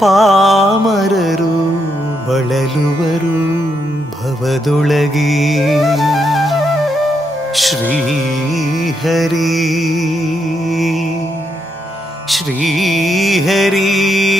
ಪಾಮರರು ಬಳಲುವರು ಭವದೊಳಗೆ. ಶ್ರೀಹರಿ ಶ್ರೀಹರಿ.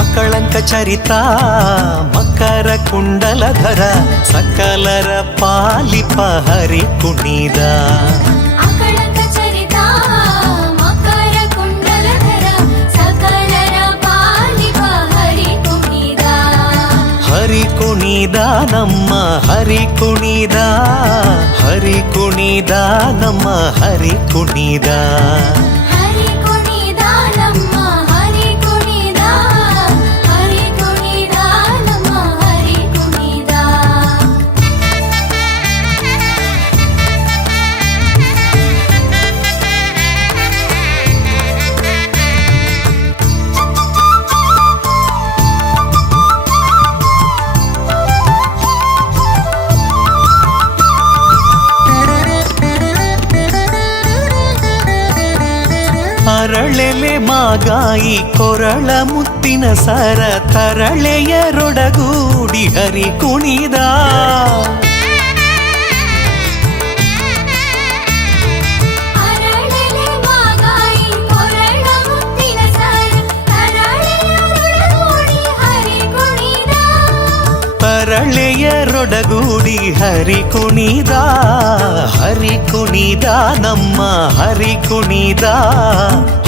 అకళంక చరిత మకర కుండల ధర సకలర పాలిప హరి కుణిద హరి కుణిదా నమ్మ హరి కుణిదా హరి కుణిదా నమ్మ హరి కుణిదా ಅರಳೆಲೆ ಮಾಗಾಯಿ ಕೊರಳ ಮುತ್ತಿನ ಸರ ತರಳೆಯರೊಡಗೂಡಿ ಹರಿ ಕುಣಿದ. ತರಳೆಯರೊಡಗೂಡಿ ಹರಿ ಕುಣಿದ ಹರಿ ಕುಣಿದ ನಮ್ಮ ಹರಿ ಕುಣಿದ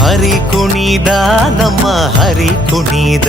ಹರಿ ಕುಣಿದ ನಮ್ಮ ಹರಿ ಕುಣಿದ.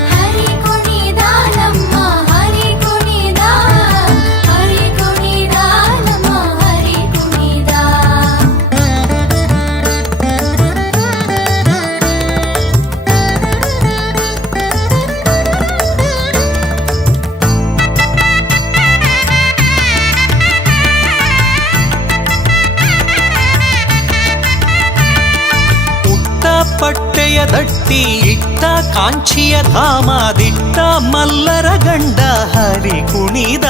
ಪಟ್ಟೆಯ ದಟ್ಟಿ ಇಟ್ಟ ಕಾಂಚಿಯ ಧಾಮ ದಿಟ್ಟ ಮಲ್ಲರ ಗಂಡ ಹರಿ ಕುಣಿದ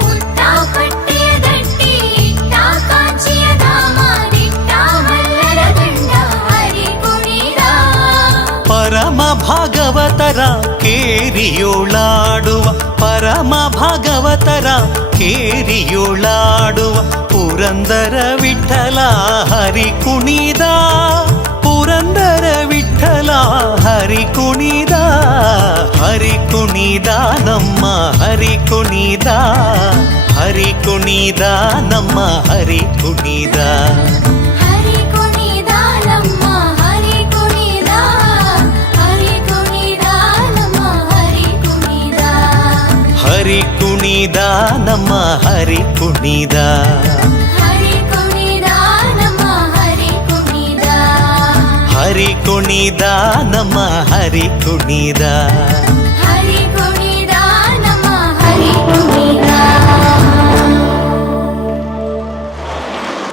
ಪುಟ್ಟ ಪಟ್ಟೆಯ ದಟ್ಟಿ ಇಟ್ಟ ಕಾಂಚಿಯ ಧಾಮ ದಿಟ್ಟ ಮಲ್ಲರ ಗಂಡ ಹರಿ ಕುಣಿದ ಪರಮ ಭಾಗವತರ ಕೇರಿಯೋಳಾಡುವ ಪರಮ ಭಾಗವತರ ಕೇರಿಯೋಳಾಡುವ ಪುರಂದರ ವಿಠಲ ಹರಿ ಕುಣಿದ ಪುರಂದರ ವಿಠಲ ಹರಿ ಕುಣಿದ ಹರಿ ಕುಣಿದ ನಮ್ಮ ಹರಿ ಕುಣಿದ ಹರಿ ಕುಣಿದ ನಮ್ಮ ಹರಿ ಕುಣಿದ ನಮ್ಮ ಹರಿ ಕುಣಿದ. ಹರಿ ಕುಣಿದ ನಮ್ಮ ಹರಿ ಕುಣಿದ.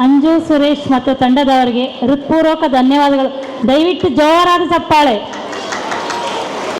ಅಂಜು ಸುರೇಶ್ ಮತ್ತು ತಂಡದವರಿಗೆ ಹೃತ್ಪೂರ್ವಕ ಧನ್ಯವಾದಗಳು. ದಯವಿಟ್ಟು ಜೋರಾದ ಸಪ್ಪಾಳೆ.